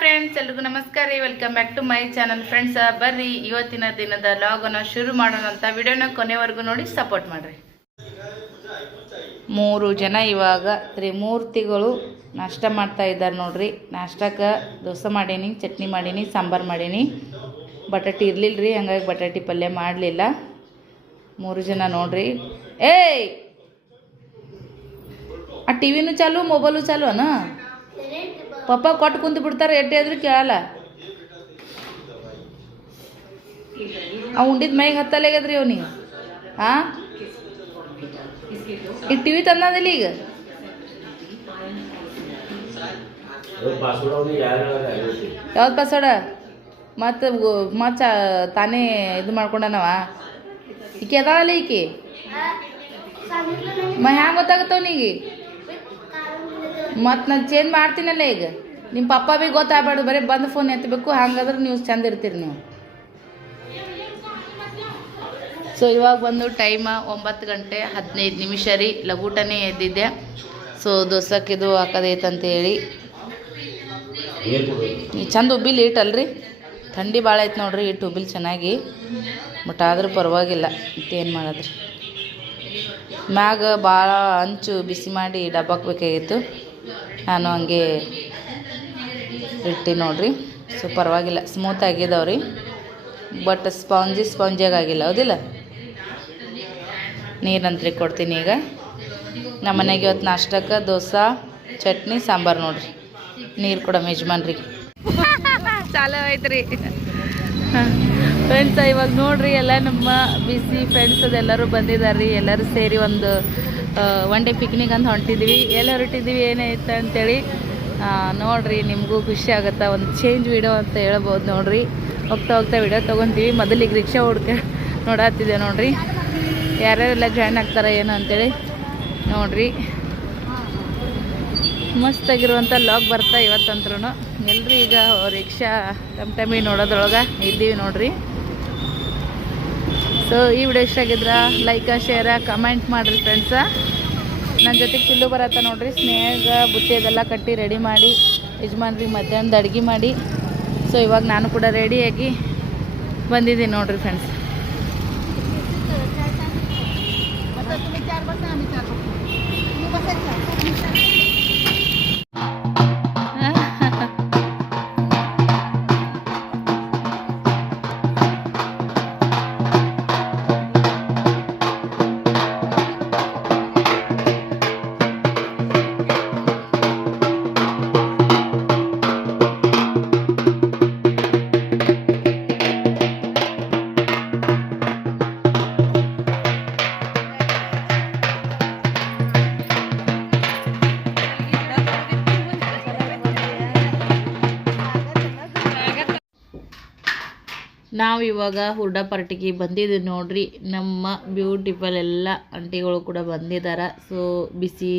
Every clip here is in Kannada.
ಫ್ರೆಂಡ್ಸ್ ಎಲ್ರಿಗೂ ನಮಸ್ಕಾರ ರೀ. Welcome back to my channel friends ಬರ್ರಿ, ಇವತ್ತಿನ ದಿನದ ಲಾಗನ್ನ ಶುರು ಮಾಡೋಣ ಅಂತ ವಿಡಿಯೋನ ಕೊನೆವರೆಗೂ ನೋಡಿ ಸಪೋರ್ಟ್ ಮಾಡ್ರಿ. ಮೂರು ಜನ ಇವಾಗ ತ್ರಿಮೂರ್ತಿಗಳು ನಾಷ್ಟ ಮಾಡ್ತಾ ಇದ್ದಾರೆ ನೋಡ್ರಿ. ನಾಷ್ಟಕ್ಕೆ ದೋಸೆ ಮಾಡೀನಿ, ಚಟ್ನಿ ಮಾಡೀನಿ, ಸಾಂಬಾರು ಮಾಡೀನಿ. ಬಟಾಟಿ ಇರಲಿಲ್ಲ ರೀ ಹಂಗಾಗಿ ಬಟಾಟಿ ಪಲ್ಯ ಮಾಡಲಿಲ್ಲ. ಮೂರು ಜನ ನೋಡ್ರಿ. ಏಯ್! ಆ ಟಿವಿನೂ ಚಾಲು ಮೊಬೈಲು ಚಾಲು ಅನ ಪಪ್ಪ ಕೊಟ್ಟು ಕುಂತು ಬಿಡ್ತಾರೆ ಎಟ್ಟೆ ಆದ್ರೂ ಕೇಳಲ್ಲ. ಅವ್ ಉಂಡಿದ ಮೈಗೆ ಹತ್ತಲ್ಲಾಗ್ಯದ್ರಿ ಅವನಿಗೆ ಹಾಂ ಈ ಟಿ ವಿ ತಂದಿಲ್ಲ ಈಗ? ಯಾವ್ದು ಪಾಸ್ವರ್ಡ ಮತ್ತು ಮಚ್ಚ ತಾನೇ ಇದು ಮಾಡ್ಕೊಂಡನವ? ಈಕೆ ಅದಾವಲ್ಲ ಈಕೆ? ಮ, ಹ್ಯಾಂಗೆ ಗೊತ್ತಾಗತ್ತವ ನೀಗೆ ಮತ್ತು ನಾನು ಚೇಂಜ್ ಮಾಡ್ತೀನಲ್ಲ ಈಗ. ನಿಮ್ಮ ಪಪ್ಪ ಭೀ ಗೊತ್ತಾಗಬಾರ್ದು ಬರೀ ಬಂದು ಫೋನ್ ಎತ್ತಬೇಕು, ಹಂಗಾದ್ರೆ ನೀವು ಚಂದ ಇರ್ತೀರಿ ನೀವು. ಸೊ ಇವಾಗ ಬಂದು ಟೈಮ ಒಂಬತ್ತು ಗಂಟೆ ಹದಿನೈದು ನಿಮಿಷ ರೀ ಲಗೂಟನೇ ಎದ್ದಿದ್ದೆ. ಸೊ ದೋಸಕ್ಕಿದು ಹಾಕೋದೈತೆ ಅಂತೇಳಿ ಈ ಚಂದ ಉಬ್ಬಿಲಿ ಇಟ್ಟಲ್ರಿ ಥಂಡಿ ಭಾಳ ಐತೆ ನೋಡ್ರಿ ಇಟ್ಟು ಉಬ್ಬಿಲ್ ಚೆನ್ನಾಗಿ. ಬಟ್ ಆದರೂ ಪರವಾಗಿಲ್ಲ, ಮತ್ತೇನು ಮಾಡೋದ್ರಿ. ಮ್ಯಾಗ ಭಾಳ ಹಂಚು ಬಿಸಿ ಮಾಡಿ ಡಬ್ಬಕ್ಕೆ ಬೇಕಾಗಿತ್ತು ನಾನು ಹಂಗೆ ಇಟ್ಟು ನೋಡ್ರಿ. ಸೊ, ಪರವಾಗಿಲ್ಲ ಸ್ಮೂತ್ ರೀ ಬಟ್ ಸ್ಪಾಂಜಿ ಸ್ಪಾಂಜಿಯಾಗಿ ಆಗಿಲ್ಲ, ಹೌದಿಲ್ಲ? ನೀರಂತ್ರಿ ಕೊಡ್ತೀನಿ ಈಗ. ನಮ್ಮ ಮನೆಗೆ ಇವತ್ತು ನಾಷ್ಟಕ್ಕೆ ದೋಸೆ, ಚಟ್ನಿ, ಸಾಂಬಾರು ನೋಡ್ರಿ. ನೀರು ಕೊಡೋ ಯಜಮಾನ್ರಿಗೆ ಚಾಲು ಐತ್ರಿ ಫ್ರೆಂಡ್ಸ್ ಇವಾಗ ನೋಡ್ರಿ ಎಲ್ಲ ನಮ್ಮ ಬಿಸಿ ಫ್ರೆಂಡ್ಸ್ ಅದೆಲ್ಲರೂ ಬಂದಿದ್ದಾರೆ ರೀ ಎಲ್ಲರೂ ಸೇರಿ ಒಂದು ಒನ್ ಡೇ ಪಿಕ್ನಿಕ್ ಅಂತ ಹೊಂಟಿದ್ದೀವಿ ಎಲ್ಲಿ ಹೊರಟಿದ್ದೀವಿ ಏನಾಯ್ತು ಅಂತೇಳಿ ನೋಡ್ರಿ, ನಿಮಗೂ ಖುಷಿ ಆಗುತ್ತೆ? ಒಂದು ಚೇಂಜ್ ವಿಡಿಯೋ ಅಂತ ಹೇಳ್ಬೋದು ನೋಡ್ರಿ. ಹೋಗ್ತಾ ಹೋಗ್ತಾ ವಿಡಿಯೋ ತೊಗೊತೀವಿ. ಮೊದಲಿಗೆ ರಿಕ್ಷಾ ಹುಡ್ಕ ನೋಡತ್ತಿದ್ದೆ ನೋಡ್ರಿ. ಯಾರ್ಯಾರೆಲ್ಲ ಜಾಯ್ನ್ ಆಗ್ತಾರೆ ಏನು ಅಂತೇಳಿ ನೋಡ್ರಿ. ಮಸ್ತಾಗಿರುವಂಥ ಲಾಗ್ ಬರ್ತಾ ಇವತ್ತಂತ್ರೂ ಎಲ್ಲರೂ ಈಗ ರಿಕ್ಷಾ ಟಮ್ ಟಮಿ ನೋಡೋದ್ರೊಳಗೆ ಇದ್ದೀವಿ ನೋಡ್ರಿ. ಸೊ ಈ ವಿಡಿಯೋ ಇಷ್ಟ ಆಗಿದ್ರ ಲೈಕ ಶೇರ ಕಮೆಂಟ್ ಮಾಡಿರಿ ಫ್ರೆಂಡ್ಸ ನನ್ನ ಜೊತೆಗೆ ಪಿಲ್ಲು ಬರತ್ತ ನೋಡ್ರಿ. ಸ್ನೇಹ ಬುತ್ತಿ ಅದೆಲ್ಲ ಕಟ್ಟಿ ರೆಡಿ ಮಾಡಿ, ಯಜಮಾನ್ರಿಗೆ ಮಧ್ಯಾಹ್ನದ ಅಡುಗೆ ಮಾಡಿ. ಸೊ ಇವಾಗ ನಾನು ಕೂಡ ರೆಡಿಯಾಗಿ ಬಂದಿದ್ದೀನಿ ನೋಡ್ರಿ ಫ್ರೆಂಡ್ಸ್ ಇವಾಗ ಹುರ್ಡ ಪಾರ್ಟಿಗೆ ಬಂದಿದೆ ನೋಡ್ರಿ, ನಮ್ಮ ಬ್ಯೂಟಿಫುಲ್ ಎಲ್ಲ ಆಂಟಿಗಳು ಕೂಡ ಬಂದಿದ್ದಾರೆ ಸೊ ಬಿಸಿ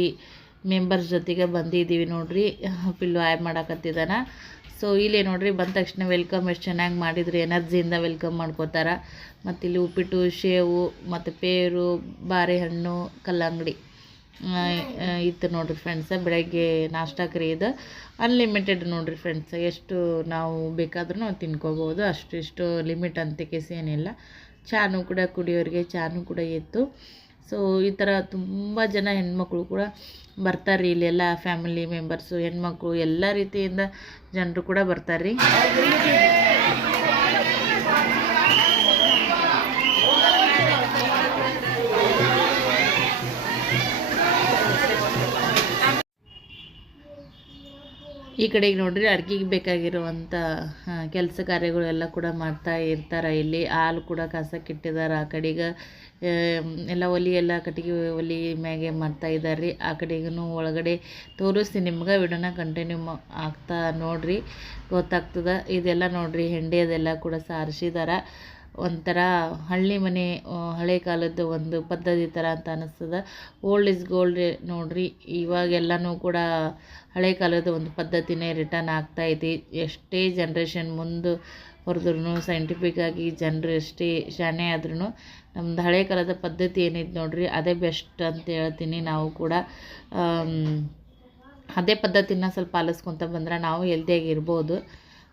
ಮೆಂಬರ್ಸ್ ಜೊತೆಗೆ ಬಂದಿದ್ದೀವಿ ನೋಡ್ರಿ ಪಿಲ್ಲು ಆಯ್ ಮಾಡಕತ್ತಿದ್ದಾನ ಸೊ ಇಲ್ಲಿ ನೋಡ್ರಿ, ಬಂದ ತಕ್ಷಣ ವೆಲ್ಕಮ್ ಎಷ್ಟು ಚೆನ್ನಾಗಿ ಮಾಡಿದ್ರು ಎನರ್ಜಿಯಿಂದ ವೆಲ್ಕಮ್ ಮಾಡ್ಕೊತಾರ. ಮತ್ತು ಇಲ್ಲಿ ಉಪ್ಪಿಟ್ಟು ಶೇವು ಮತ್ತು ಪೇರು ಬಾರೆಹಣ್ಣು ಕಲ್ಲಂಗಡಿ. ಇತ್ತು ನೋಡ್ರಿ ಫ್ರೆಂಡ್ಸ ಬೆಳಗ್ಗೆ ನಾಷ್ಟಕ್ಕೆ ರೀ ಇದು ಅನ್ಲಿಮಿಟೆಡ್ ನೋಡ್ರಿ ಫ್ರೆಂಡ್ಸ್ ಎಷ್ಟು ನಾವು ಬೇಕಾದ್ರೂ ತಿನ್ಕೋಬೋದು ಅಷ್ಟು ಇಷ್ಟು ಲಿಮಿಟ್ ಅಂತ ಕೇಸ್ ಏನಿಲ್ಲ. ಚಾನು ಕೂಡ ಕುಡಿಯೋರಿಗೆ ಚಾನು ಕೂಡ ಇತ್ತು. ಸೊ ಈ ಥರ ತುಂಬ ಜನ ಹೆಣ್ಮಕ್ಳು ಕೂಡ ಬರ್ತಾರೆ ರೀ ಇಲ್ಲೆಲ್ಲ ಫ್ಯಾಮಿಲಿ ಮೆಂಬರ್ಸು ಹೆಣ್ಮಕ್ಳು ಎಲ್ಲ ರೀತಿಯಿಂದ ಜನರು ಕೂಡ ಬರ್ತಾರೆ ರೀ ಈ ಕಡೆಗೆ ನೋಡ್ರಿ ಅಡ್ಗೆಗೆ ಬೇಕಾಗಿರುವಂಥ ಕೆಲಸ ಕಾರ್ಯಗಳೆಲ್ಲ ಕೂಡ ಮಾಡ್ತಾ ಇರ್ತಾರೆ. ಇಲ್ಲಿ ಹಾಲು ಕೂಡ ಕಾಸಕ್ಕೆ ಇಟ್ಟಿದ್ದಾರೆ ಆ ಕಡೆಗೆ ಎಲ್ಲ ಒಲಿ ಎಲ್ಲ ಕಟ್ಟಿಗೆ ಒಲಿ ಮ್ಯಾಗೆ ಮಾಡ್ತಾ ಇದ್ದಾರೆ ರೀ ಆ ಕಡೆಗೂ ಒಳಗಡೆ ತೋರಿಸ್ತೀನಿ ನಿಮ್ಗೆ, ವಿಡಿಯೋನ ಕಂಟಿನ್ಯೂ ಆಗ್ತಾ ನೋಡ್ರಿ. ಗೊತ್ತಾಗ್ತದೆ. ಇದೆಲ್ಲ ನೋಡ್ರಿ, ಹೆಂಡೆ ಅದೆಲ್ಲ ಕೂಡ ಸಾರಿಸಿದಾರ. ಒಂಥರ ಹಳ್ಳಿ ಮನೆ ಹಳೆ ಕಾಲದ್ದು ಒಂದು ಪದ್ಧತಿ ಥರ ಅಂತ ಅನ್ನಿಸ್ತದೆ ಓಲ್ಡ್ ಇಸ್ ಗೋಲ್ಡ್ ನೋಡ್ರಿ, ಇವಾಗೆಲ್ಲನೂ ಕೂಡ ಹಳೆ ಕಾಲದ ಒಂದು ಪದ್ಧತಿನೇ ರಿಟರ್ನ್ ಆಗ್ತಾ ಇದೆ. ಎಷ್ಟೇ ಜನ್ರೇಷನ್ ಮುಂದೆ ಹೊರದ್ರೂ ಸೈಂಟಿಫಿಕ್ಕಾಗಿ ಜನರು ಎಷ್ಟೇ ಶಾಣೆ ಆದ್ರೂ ನಮ್ದು ಹಳೆ ಕಾಲದ ಪದ್ಧತಿ ಏನಿದೆ ನೋಡ್ರಿ, ಅದೇ ಬೆಸ್ಟ್ ಅಂತ ಹೇಳ್ತೀನಿ ನಾವು ಕೂಡ. ಅದೇ ಪದ್ಧತಿನ ಸ್ವಲ್ಪ ಆಲಿಸ್ಕೊತ ಬಂದ್ರೆ ನಾವು ಹೆಲ್ದಿಯಾಗಿ ಇರ್ಬೋದು.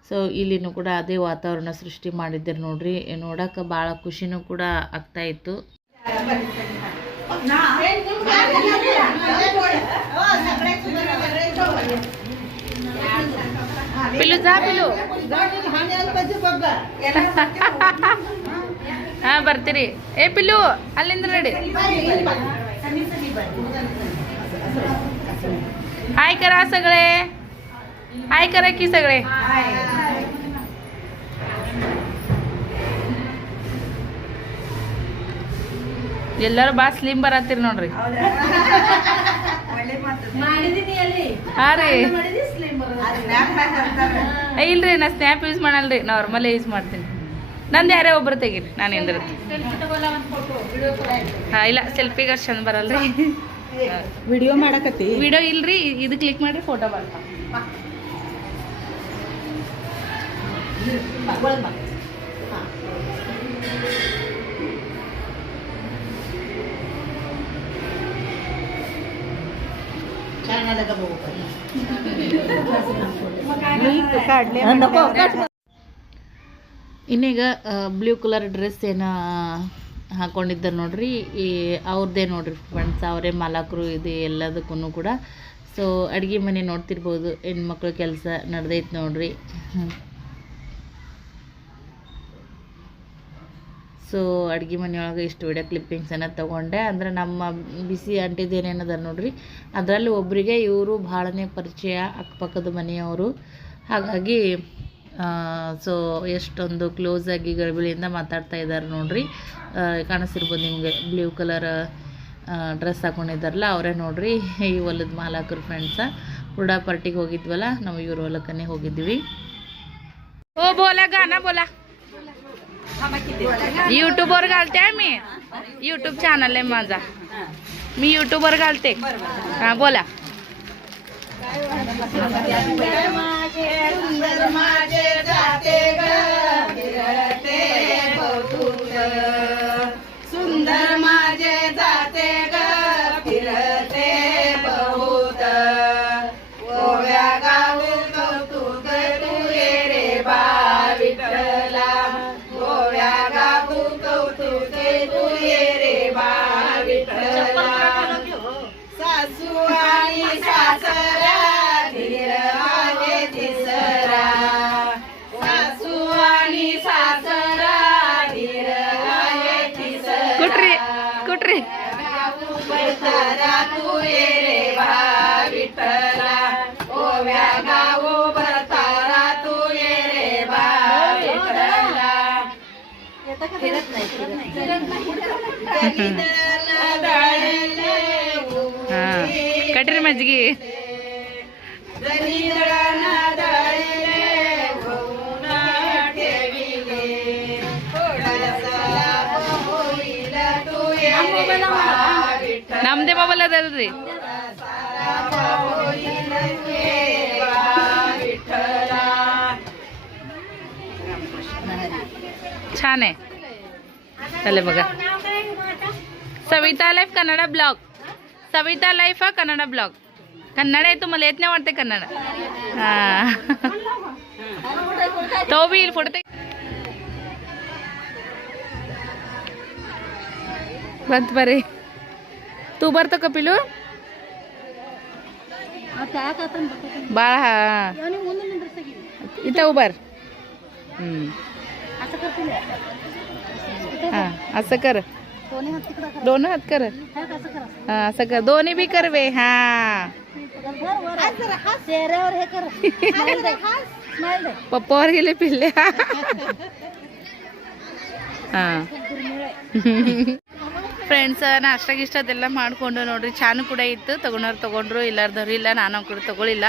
ಸೊ ಇಲ್ಲಿನೂ ಕೂಡ ಅದೇ ವಾತಾವರಣ ಸೃಷ್ಟಿ ಮಾಡಿದ್ದಾರೆ ನೋಡ್ರಿ. ನೋಡಕ್ಕೆ ಭಾಳ ಖುಷಿನೂ ಕೂಡ ಆಗ್ತಾ ಇತ್ತು. ಹಾ ಬರ್ತೀರಿ. ಏ ಪಿಲು ಅಲ್ಲಿಂದ ನಡಿ. ಹಾಯ್ ಕರಾ ಸಗಳೇ हाय करा की सगळे ಎಲ್ಲರೂ ಬಾ ಸ್ಲಿಮ್ ಬರತ್ತೀರಿ ನೋಡ್ರಿ ಹಾ ರೀ ಏ, ಇಲ್ರಿ ನಾ ಸ್ನ್ಯಾಪ್ ಯೂಸ್ ಮಾಡಲ್ರಿ ನಾರ್ಮಲೇ ಯೂಸ್ ಮಾಡ್ತೀನಿ ನಂದು ಯಾರೇ ಒಬ್ರು ತೆಗೀರಿ ನಾನು ಎಂದಿರ್ತೀನಿ ಹಾಂ ಇಲ್ಲ ಸೆಲ್ಫಿಗೆ ಅಷ್ಟು ಚಂದ ಬರಲ್ರಿ ವಿಡಿಯೋ ಮಾಡಕತ್ತಿ ವಿಡಿಯೋ ಇಲ್ರಿ ಇದು ಕ್ಲಿಕ್ ಮಾಡ್ರಿ ಫೋಟೋ ಇನ್ನೀಗ ಬ್ಲೂ ಕಲರ್ ಡ್ರೆಸ್ ಏನು ಹಾಕೊಂಡಿದ್ದಾರೆ ನೋಡ್ರಿ. ಈ ಅವ್ರದ್ದೇ ನೋಡ್ರಿ ಫ್ರೆಂಡ್ಸ್ ಅವರೇ ಮಾಲಕರು, ಇದು ಎಲ್ಲದಕ್ಕೂ ಕೂಡ. ಸೊ ಅಡುಗೆ ಮನೆ ನೋಡ್ತಿರ್ಬೋದು. ಹೆಣ್ಮಕ್ಳು ಕೆಲಸ ನಡೆದೈತೆ ನೋಡ್ರಿ. ಸೊ ಅಡುಗೆ ಮನೆಯೊಳಗೆ ಇಷ್ಟು ವಿಡಿಯೋ ಕ್ಲಿಪ್ಪಿಂಗ್ಸನ್ನು ತೊಗೊಂಡೆ. ಅಂದರೆ ನಮ್ಮ ಬಿಸಿ ಆಂಟಿದು ಏನೇನದ ನೋಡ್ರಿ? ಅದರಲ್ಲಿ ಒಬ್ಬರಿಗೆ ಇವರು ಭಾಳನೇ ಪರಿಚಯ ಅಕ್ಕಪಕ್ಕದ ಮನೆಯವರು. ಹಾಗಾಗಿ ಸೊ ಎಷ್ಟೊಂದು ಕ್ಲೋಸಾಗಿ ಗರ್ಭಿಳಿಯಿಂದ ಮಾತಾಡ್ತಾ ಇದ್ದಾರೆ ನೋಡ್ರಿ. ಕಾಣಿಸಿರ್ಬೋದು ನಿಮಗೆ ಬ್ಲೂ ಕಲರ್ ಡ್ರೆಸ್ ಹಾಕೊಂಡಿದ್ದಾರಲ್ಲ, ಅವರೇ ನೋಡ್ರಿ. ಈ ಹೊಲದ ಮಾಲಾಕರು ಫ್ರೆಂಡ್ಸ ಹುಡಾ ಪಾರ್ಟಿಗೆ ಹೋಗಿದ್ವಲ್ಲ, ನಾವು ಇವ್ರ ಹೊಲಕ್ಕನೇ ಹೋಗಿದ್ವಿ. ಓ, ಬೋಲ, ಗಾನ ಬೋಲಾ. युट्यूबवर घालते आहे मी. यूट्यूब चॅनल आहे माझा. मी यूट्यूबवर घालते. हा बोला. सुंदर बा विठ्ठला ನಮ್ದೇ ಮೊಬೈಲ್ ಅದಲ್ರಿ छान आहे चालेल बघा. Savita life Kannada blog. Savita life हा कन्नडा ब्लॉग. कन्नड आहे मला येत नाही वाटते कन्नड. हा. तो बी येईल फोटो बंद बरे तू भरतो कपिल बाळ हा. इथं उभार. असं हा असं कर दोन हात कर हा असं कर दोन्ही बी कर बे हा पप्पावर गेले पिल्ले ಹಾ ಫ್ರೆಂಡ್ಸ್ ನಾಷ್ಟ ಗಿಷ್ಟ ಅದೆಲ್ಲ ಮಾಡಿಕೊಂಡು ನೋಡ್ರಿ ಚಾನು ಕೂಡ ಇತ್ತು ತೊಗೊಂಡವ್ರು ತೊಗೊಂಡ್ರು ಇಲ್ಲಾರ್ದವ್ರು ಇಲ್ಲ ನಾನು ಕೂಡ ತೊಗೊಳಿಲ್ಲ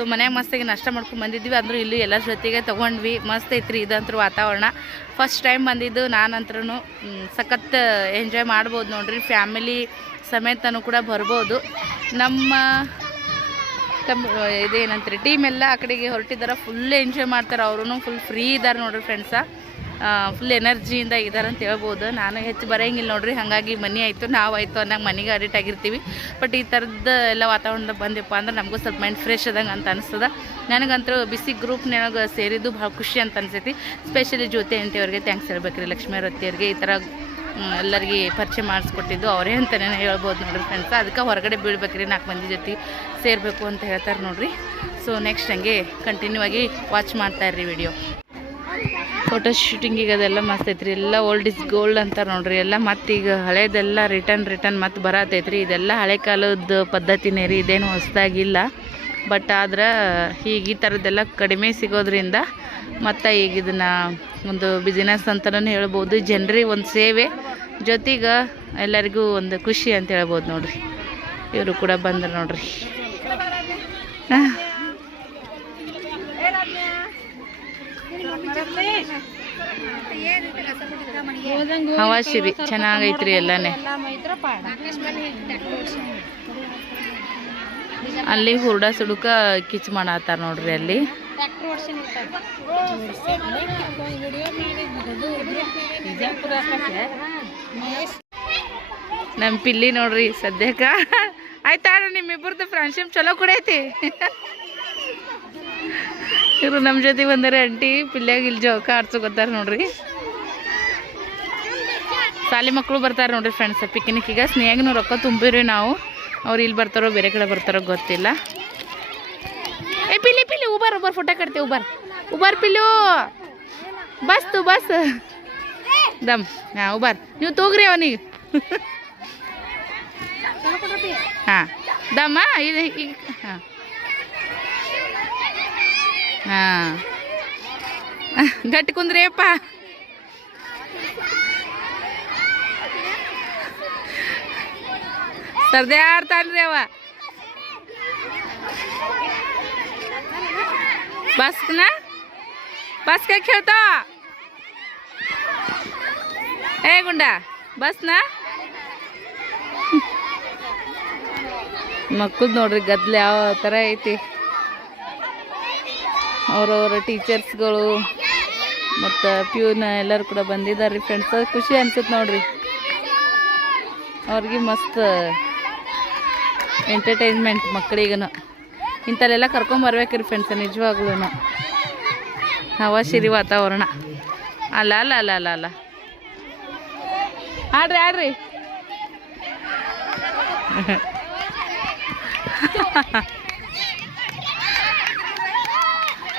ಸೊ ಮನ್ಯಾಗ ಮಸ್ತಾಗಿ ನಾಷ್ಟ ಮಾಡ್ಕೊಂಡು ಬಂದಿದ್ವಿ. ಅಂದರೂ ಇಲ್ಲಿ ಎಲ್ಲರ ಜೊತೆಗೆ ತೊಗೊಂಡ್ವಿ. ಮಸ್ತ್ ಐತ್ರಿ ಇದಂತೂ ವಾತಾವರಣ. ಫಸ್ಟ್ ಟೈಮ್ ಬಂದಿದ್ದು ನಾನಂತ್ರೂ ಸಖತ್ ಎಂಜಾಯ್ ಮಾಡ್ಬೋದು ನೋಡ್ರಿ. ಫ್ಯಾಮಿಲಿ ಸಮೇತನೂ ಕೂಡ ಬರ್ಬೋದು. ನಮ್ಮ ಕಮ್ ಇದೇನಂತ್ರಿ ಟೀಮ್ ಎಲ್ಲ ಆ ಕಡೆಗೆ ಹೊರಟಿದ್ದಾರೆ ಫುಲ್ ಎಂಜಾಯ್ ಮಾಡ್ತಾರೆ. ಅವರು ಫುಲ್ ಫ್ರೀ ಇದ್ದಾರೆ ನೋಡ್ರಿ ಫ್ರೆಂಡ್ಸ ಫುಲ್ ಎನರ್ಜಿಯಿಂದ ಇದ್ದಾರೆ ಅಂತ ಹೇಳ್ಬೋದು. ನಾನು ಹೆಚ್ಚು ಬರೋಂಗಿಲ್ಲ ನೋಡ್ರಿ, ಹಾಗಾಗಿ ಮನೆ ಆಯಿತು, ನಾವು ಆಯಿತು ಅನ್ನಂಗೆ ಮನೆಗೆ ಅಡಿಟ್ ಆಗಿರ್ತೀವಿ. ಬಟ್ ಈ ಥರದ್ದು ಎಲ್ಲ ವಾತಾವರಣ ಬಂದೆಪ್ಪ ಅಂದ್ರೆ ನಮಗೂ ಸ್ವಲ್ಪ ಮೈಂಡ್ ಫ್ರೆಶ್ ಆದಂಗೆ ಅಂತ ಅನಿಸ್ತದ. ನನಗಂತೂ ಬಿಸಿ ಗ್ರೂಪ್ ನನಗೆ ಸೇರಿದ್ದು ಭಾಳ ಖುಷಿ ಅಂತ ಅನಿಸೈತಿ. ಸ್ಪೆಷಲಿ ಜ್ಯೋತಿ ಆಂಟಿಯವ್ರಿಗೆ ಥ್ಯಾಂಕ್ಸ್ ಹೇಳ್ಬೇಕ್ರಿ, ಲಕ್ಷ್ಮೀ ರತ್ತಿಯವ್ರಿಗೆ ಈ ಥರ ಎಲ್ಲರಿಗೆ ಪರಿಚಯ ಮಾಡಿಸ್ಕೊಟ್ಟಿದ್ದು ಅವರೇ ಅಂತಲೇ ಹೇಳ್ಬೋದು ನೋಡ್ರಿ ಫ್ರೆಂಡ್ಸ್ ಅದಕ್ಕೆ ಹೊರಗಡೆ ಬೀಳ್ಬೇಕ್ರಿ ನಾಲ್ಕು ಮಂದಿ ಜೊತೆ ಸೇರಬೇಕು ಅಂತ ಹೇಳ್ತಾರೆ ನೋಡ್ರಿ. ಸೊ ನೆಕ್ಸ್ಟ್ ಹಂಗೆ ಕಂಟಿನ್ಯೂ ಆಗಿ ವಾಚ್ ಮಾಡ್ತಾ ಇರ್ರಿ ವಿಡಿಯೋ ಫೋಟೋ ಶೂಟಿಂಗಿಗೆ ಅದೆಲ್ಲ ಮಸ್ತ್ ಐತ್ರಿ. ಎಲ್ಲ ಓಲ್ಡ್ ಇಸ್ ಗೋಲ್ಡ್ ಅಂತಾರೆ ನೋಡ್ರಿ. ಎಲ್ಲ ಮತ್ತೆ ಈಗ ಹಳೇದೆಲ್ಲ ರಿಟರ್ನ್ ರಿಟರ್ನ್ ಮತ್ತೆ ಬರತೈತ್ರಿ. ಇದೆಲ್ಲ ಹಳೆ ಕಾಲದ ಪದ್ಧತಿನೇ ರೀ. ಇದೇನು ಹೊಸದಾಗಿಲ್ಲ. ಬಟ್ ಆದ್ರೆ ಈಗ ಈ ಥರದ್ದೆಲ್ಲ ಕಡಿಮೆ ಸಿಗೋದ್ರಿಂದ ಮತ್ತು ಈಗ ಇದನ್ನ ಒಂದು ಬಿಸಿನೆಸ್ ಅಂತಲೂ ಹೇಳ್ಬೋದು. ಜನರಿಗೆ ಒಂದು ಸೇವೆ, ಜೊತೆಗೆ ಎಲ್ಲರಿಗೂ ಒಂದು ಖುಷಿ ಅಂತ ಹೇಳ್ಬೋದು ನೋಡ್ರಿ. ಇವರು ಕೂಡ ಬಂದರು ನೋಡ್ರಿ. ಆಹ್. ಹವಾಶಿರಿ ಚೆನ್ನಾಗೈತ್ರಿ ಎಲ್ಲಾನೇ. ಅಲ್ಲಿ ಹುರ್ಡ ಸುಡುಕ ಕಿಚ್ ಮಾಡತ್ತಾರ ನೋಡ್ರಿ ಅಲ್ಲಿ. ನಮ್ಮ ಪಿಲ್ಲಿ ನೋಡ್ರಿ ಸದ್ಯಕ್ಕ. ಆಯ್ತಾ ನಿಮ್ಮಿಬ್ಬರದ್ದು ಫ್ರೆಂಡ್ಶಿಪ್ ಚಲೋ ಕೂಡ ಐತಿ ಇವರು ನಮ್ಮ ಜೊತೆ ಬಂದಾರೆ ಅಂಟಿ ಪಿಲ್ಯಾಗ ಇಲ್ಲಿ ಜೋಕ ಆಡ್ಸೋಕತ್ತಾರ ನೋಡ್ರಿ. ಸಾಲಿ ಮಕ್ಕಳು ಬರ್ತಾರೆ ನೋಡ್ರಿ ಫ್ರೆಂಡ್ಸ್ ಪಿಕ್ನಿಕ್ಕಿಗೆ ಸ್ನೇಹಿನೂ ರೊಕ್ಕ ತುಂಬಿರಿ ನಾವು. ಅವ್ರು ಇಲ್ಲಿ ಬರ್ತಾರೋ, ಬೇರೆ ಕಡೆ ಬರ್ತಾರೋ ಗೊತ್ತಿಲ್ಲ. ಏ, ಪಿಲಿ ಪಿಲಿ ಉಬರ್ ಉಬರ್ ಫೋಟೋ ಕಟ್ತೀವಿ ಉಬರ್ ಉಬರ್ ಪಿಲು. ಬಸ್ ತು ಬಸ್ ದಮ್, ಹಾಂ ಉಬರ್ ನೀವು ತೂಗ್ರಿ ಅವನಿಗೆ. ಹಾಂ, ದಮ್ಮ, ಇದು ಈಗ ಹಾಂ. ಹಾಂ. ಗಟ್ಟಿ ಕುಂದ್ರಿ ಸರ್ದೆ ಆಡ್ತಾನ್ರಿ ಅವ. ಬಸ್ನ ಬಸ್ಕ ಕೇಳ್ತ ಏ ಗುಂಡ, ಬಸ್ನ? ಮಕ್ಕಳು ನೋಡ್ರಿ ಗದ್ಲ ಯಾವ ಥರ ಐತಿ. ಅವ್ರವ್ರ ಟೀಚರ್ಸ್ಗಳು ಮತ್ತು ಪ್ಯೂನ ಎಲ್ಲರೂ ಕೂಡ ಬಂದಿದ್ದಾರೆ ರೀ ಫ್ರೆಂಡ್ಸ್ ಖುಷಿ ಅನ್ಸುತ್ತೆ ನೋಡ್ರಿ. ಅವ್ರಿಗೆ ಮಸ್ತ್ ಎಂಟರ್ಟೈನ್ಮೆಂಟ್ ಮಕ್ಕಳಿಗೂ ಇಂಥಲ್ಲೆಲ್ಲ ಕರ್ಕೊಂಬರ್ಬೇಕ್ರಿ ಫ್ರೆಂಡ್ಸ್ ನಿಜವಾಗ್ಲೂ ಹವಾಶಿರಿ ವಾತಾವರಣ. ಅಲ್ಲ ಅಲ್ಲ ಅಲ್ಲ ಅಲ್ಲ ಅಲ್ಲ. ಆಡ್ರಿ ಆಡ್ರಿ.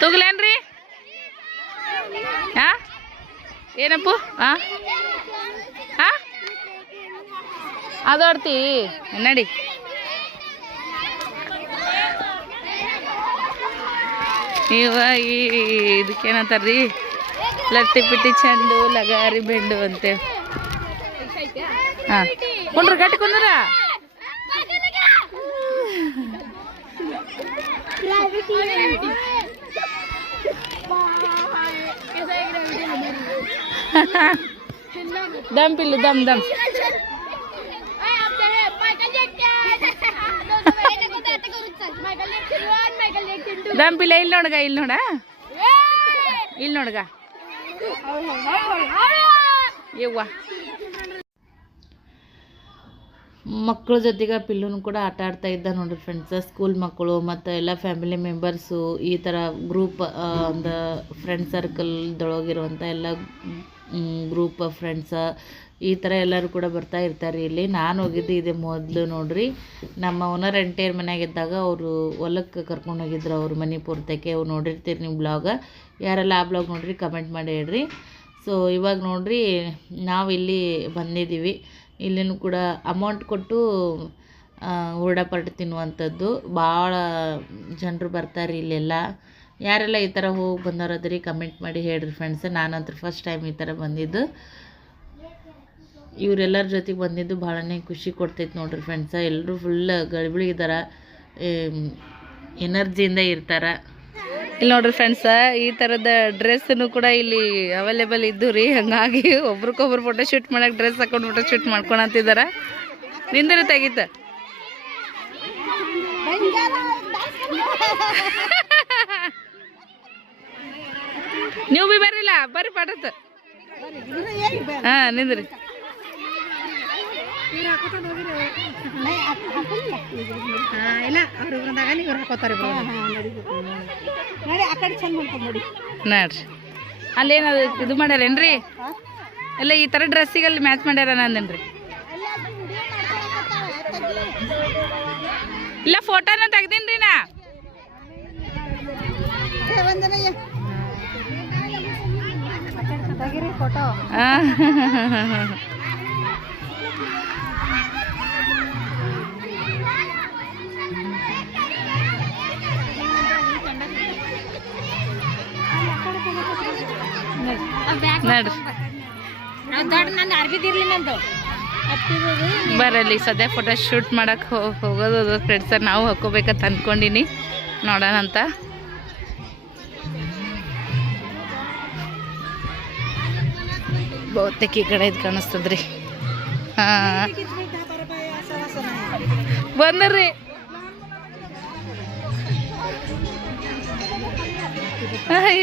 ತುಗ್ಲೇನ್ರಿ? ಹಾ ಏನಪ್ಪ? ಹಾ ಹಾ ಅದೋಡ್ತಿ ನಡಿ. ಇವ ಈ ಇದಕ್ಕೇನಂತಾರ್ರಿ ಲಟ್ಟಿ ಪಿಟ್ಟಿ ಚೆಂಡು ಲಗಾರಿ ಬೆಂಡು ಅಂತೇಳಿ ಹಾಂ ಕುಂಡ್ರ ಗಟ್ಟಿ ಕುಂದ್ರ ದಮ್ ಪಿಲ್ಲು ದಮ್ ದಮ್ ದಮ್ ಪಿಲ್ಲ ಇಲ್ಲಿ ನೋಡ್ಗ ಇಲ್ಲಿ ನೋಡ. ಇಲ್ಲಿ ನೋಡ್ಗ. ಯವ್ವ. ಮಕ್ಕಳ ಜೊತೆಗೆ ಪಿಲ್ಲುನು ಕೂಡ ಆಟ ಆಡ್ತಾ ಇದ್ದ ನೋಡ್ರಿ ಫ್ರೆಂಡ್ಸ್ ಸ್ಕೂಲ್ ಮಕ್ಕಳು ಮತ್ತು ಎಲ್ಲ ಫ್ಯಾಮಿಲಿ ಮೆಂಬರ್ಸು ಈ ಥರ ಗ್ರೂಪ್ ಒಂದು ಫ್ರೆಂಡ್ ಸರ್ಕಲ್ದೊಳಗಿರುವಂಥ ಎಲ್ಲ ಗ್ರೂಪ್ ಫ್ರೆಂಡ್ಸ ಈ ಥರ ಎಲ್ಲರೂ ಕೂಡ ಬರ್ತಾ ಇರ್ತಾರೆ ಇಲ್ಲಿ. ನಾನು ಹೋಗಿದ್ದು ಇದೆ ಮೊದಲು ನೋಡ್ರಿ. ನಮ್ಮ ಓನರ್ ಎಂಟೇರ್ ಮನ್ಯಾಗಿದ್ದಾಗ ಅವರು ಹೊಲಕ್ಕೆ ಕರ್ಕೊಂಡು ಹೋಗಿದ್ರು ಅವ್ರ ಮನೆ ಪೂರ್ತಕ್ಕೆ ಅವ್ರು ನೋಡಿರ್ತೀರಿ ನೀವು ಬ್ಲಾಗ ಯಾರೆಲ್ಲ ಆ ಬ್ಲಾಗ್ ನೋಡ್ರಿ ಕಮೆಂಟ್ ಮಾಡಿ ಹೇಳ್ರಿ. ಸೊ ಇವಾಗ ನೋಡ್ರಿ, ನಾವು ಇಲ್ಲಿ ಬಂದಿದ್ದೀವಿ. ಇಲ್ಲಿನೂ ಕೂಡ ಅಮೌಂಟ್ ಕೊಟ್ಟು ಹೂರ್ಣ ಪಟ್ಟು ತಿನ್ನುವಂಥದ್ದು. ಭಾಳ ಜನರು ಬರ್ತಾರೆ ಇಲ್ಲೆಲ್ಲ. ಯಾರೆಲ್ಲ ಈ ಥರ ಹೋಗಿ ಬಂದವ್ರದ್ರಿ ಕಮೆಂಟ್ ಮಾಡಿ ಹೇಳ್ರಿ ಫ್ರೆಂಡ್ಸ್ ನಾನಂತೂ ಫಸ್ಟ್ ಟೈಮ್ ಈ ಥರ ಬಂದಿದ್ದು. ಇವರೆಲ್ಲರ ಜೊತೆಗೆ ಬಂದಿದ್ದು ಭಾಳನೇ ಖುಷಿ ಕೊಡ್ತೈತೆ ನೋಡ್ರಿ ಫ್ರೆಂಡ್ಸ ಎಲ್ಲರೂ ಫುಲ್ ಗಡಿಬಿಡಿ ಇದ್ದಾರೆ ಎನರ್ಜಿಯಿಂದ ಇರ್ತಾರೆ. ಇಲ್ಲಿ ನೋಡ್ರಿ ಫ್ರೆಂಡ್ಸ ಈ ಥರದ ಡ್ರೆಸ್ಸನ್ನು ಕೂಡ ಇಲ್ಲಿ ಅವೈಲೇಬಲ್ ಇದ್ದು ರೀ. ಹಂಗಾಗಿ ಒಬ್ರಿಗೊಬ್ರು ಫೋಟೋ ಶೂಟ್ ಮಾಡಕ್ಕೆ ಡ್ರೆಸ್ ಹಾಕೊಂಡು ಫೋಟೋ ಶೂಟ್ ಮಾಡ್ಕೊಳತ್ತಿದ್ದಾರೆ ನಿಂದ್ರೆ ತೆಗಿತ. ನೀವು ಬಿ ಬರ್ರಿಲ್ಲ ಬರ್ರಿ ಪಾಡತ್ತ ಹಾಂ ನಿಂದ್ರಿ. ಇಲ್ಲ ಅವ್ರು ಬಂದಾಗ ನೀವು ಹಾಕೋತಾರೆ ನೋಡಿ ಆ ಕಡೆ ಚಂದ ಮಾಡ್ಕೊಂಡು ನೋಡಿ. ನೋಡ್ರಿ. ಅಲ್ಲೇನದು ಇದು ಮಾಡ್ಯಾರೇನ್ರಿ? ಎಲ್ಲ ಈ ಥರ ಡ್ರೆಸ್ಸಿಗೆ ಅಲ್ಲಿ ಮ್ಯಾಚ್ ಮಾಡ್ಯಾರ ನಂದೇನ್ರಿ? ಇಲ್ಲ ಫೋಟೋನ ತೆಗ್ದೀನ್ರಿ ನಾ. ತೆಗಿರಿ ಫೋಟೋ ನೋಡ್ರಿ. ಬರಲಿ ಸದ್ಯ ಫೋಟೋ ಶೂಟ್ ಮಾಡಕ್ಕೆ ಹೋಗೋದು ಫ್ರೆಂಡ್ಸ್ ನಾವು ಹಾಕೋಬೇಕಂತ ಅಂದ್ಕೊಂಡಿನಿ ನೋಡೋಣ ಅಂತ. ಬಹುತೇಕ ಈ ಕಡೆ ಇದು ಕಾಣಿಸ್ತದ್ರಿ. ಹಾಂ. ಬಂದ್ರಿ.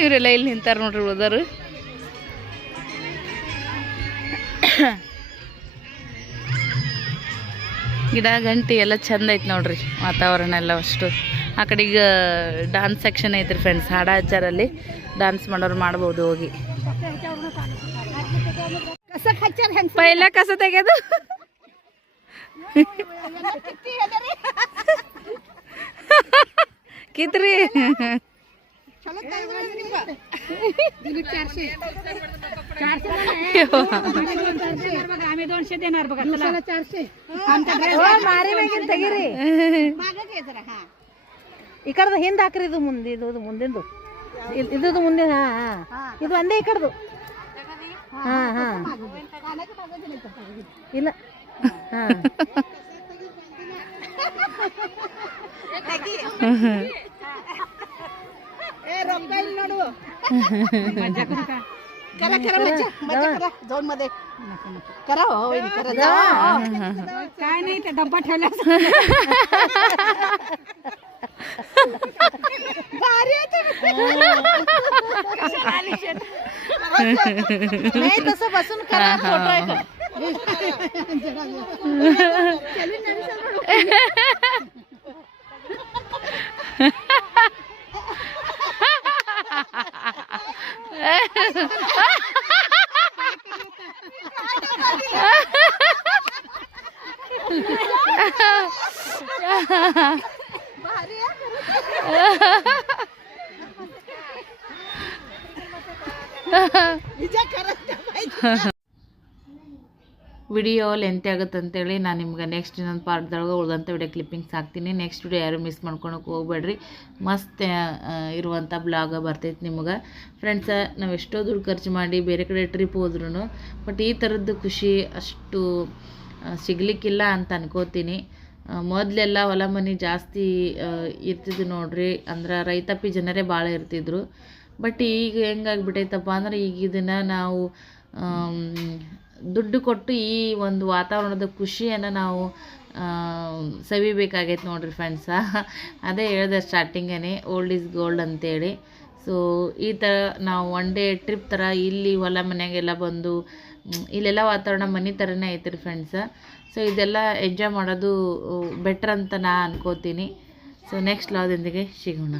ಇವರೆಲ್ಲ ಇಲ್ಲಿ ನಿಂತಾರ ನೋಡ್ರಿ ಉಳ್ದಾರು? ಗಿಡ ಗಂಟಿ ಎಲ್ಲ ಚಂದ ಐತೆ ನೋಡ್ರಿ ವಾತಾವರಣ ಎಲ್ಲ ಅಷ್ಟು. ಆ ಕಡೆ ಈಗ ಡಾನ್ಸ್ ಸೆಕ್ಷನ್ ಐತ್ರಿ ಫ್ರೆಂಡ್ಸ್ ಹಾಡ ಹಚ್ಚಾರಲ್ಲಿ ಡಾನ್ಸ್ ಮಾಡೋರು ಮಾಡ್ಬೋದು ಹೆಂಗ್. ಪೈಲ ಕಸ ತೆಗೆದು? ಕಿತ್ರಿ. ತೆಗಿರಿ ಈ ಕಡೆದು ಹಿಂದೆ ಹಾಕ್ರಿ ಇದು ಮುಂದೆ ಇದು ಇದು ಮುಂದಿಂದು. ಇದು ಮುಂದೆ ಹಾ ಇದು ಒಂದೇ ಈ ಕಡೆದು. ಹಾ ಹಾ. ಇಲ್ಲ. ಹಾ. ರೊಕ್ಕ ಇಲ್ಲ ನೋಡು. करा करा मज्जा मज्जा करा जाऊन मध्ये. करा हो वहिनी, करा जा. काय नाही ते डब्बा ठेवला. भारी आहे तुम्ही. नाही तसं बसून करा फोटो आहे का? विजय करत ವಿಡಿಯೋ ಲೆಂತ್ ಆಗುತ್ತೆ ಅಂತೇಳಿ ನಾನು ನಿಮ್ಗೆ ನೆಕ್ಸ್ಟ್ ಇನ್ನೊಂದು ಪಾರ್ಟ್ದೊಳಗೆ ಉಳಿದಂಥ ವಿಡಿಯೋ ಕ್ಲಿಪ್ಪಿಂಗ್ಸ್ ಹಾಕ್ತೀನಿ. ನೆಕ್ಸ್ಟ್ ವಿಡಿಯೋ ಯಾರು ಮಿಸ್ ಮಾಡ್ಕೊಳಕ್ಕೆ ಹೋಗ್ಬೇಡ್ರಿ. ಮಸ್ತ್ ಇರುವಂಥ ಬ್ಲಾಗ ಬರ್ತೈತೆ ನಿಮ್ಗೆ. ಫ್ರೆಂಡ್ಸ ನಾವು ಎಷ್ಟೋ ದುಡ್ಡು ಖರ್ಚು ಮಾಡಿ ಬೇರೆ ಕಡೆ ಟ್ರಿಪ್ ಹೋದ್ರೂ ಬಟ್ ಈ ಥರದ್ದು ಖುಷಿ ಅಷ್ಟು ಸಿಗಲಿಕ್ಕಿಲ್ಲ ಅಂತ ಅನ್ಕೋತೀನಿ. ಮೊದಲೆಲ್ಲ ಹೊಲ ಮನೆ ಜಾಸ್ತಿ ಇರ್ತಿದ್ದು ನೋಡ್ರಿ. ಅಂದ್ರೆ ರೈತಾಪಿ ಜನರೇ ಭಾಳ ಇರ್ತಿದ್ರು. ಬಟ್ ಈಗ ಹೆಂಗಾಗ್ಬಿಟ್ಟೈತಪ್ಪ ಅಂದ್ರೆ ಈಗ ಇದನ್ನು ನಾವು ದುಡ್ಡು ಕೊಟ್ಟು ಈ ಒಂದು ವಾತಾವರಣದ ಖುಷಿಯನ್ನು ನಾವು ಸವಿಬೇಕಾಗೈತೆ ನೋಡಿರಿ ಫ್ರೆಂಡ್ಸ ಅದೇ ಹೇಳಿದೆ ಸ್ಟಾರ್ಟಿಂಗೇ ಓಲ್ಡ್ ಈಸ್ ಗೋಲ್ಡ್ ಅಂತೇಳಿ. ಸೊ ಈ ಥರ ನಾವು ಒನ್ ಡೇ ಟ್ರಿಪ್ ಥರ ಇಲ್ಲಿ ಹೊಲ ಮನೆಯಾಗೆಲ್ಲ ಬಂದು ಇಲ್ಲೆಲ್ಲ ವಾತಾವರಣ ಮನೆ ಥರನೇ ಐತ್ರಿ ಫ್ರೆಂಡ್ಸ ಸೊ ಇದೆಲ್ಲ ಎಂಜಾಯ್ ಮಾಡೋದು, ಬೆಟ್ರ್ ಅಂತ ನಾ ಅನ್ಕೋತೀನಿ. ಸೊ ನೆಕ್ಸ್ಟ್ ಲಾದೊಂದಿಗೆ ಸಿಗೋಣ.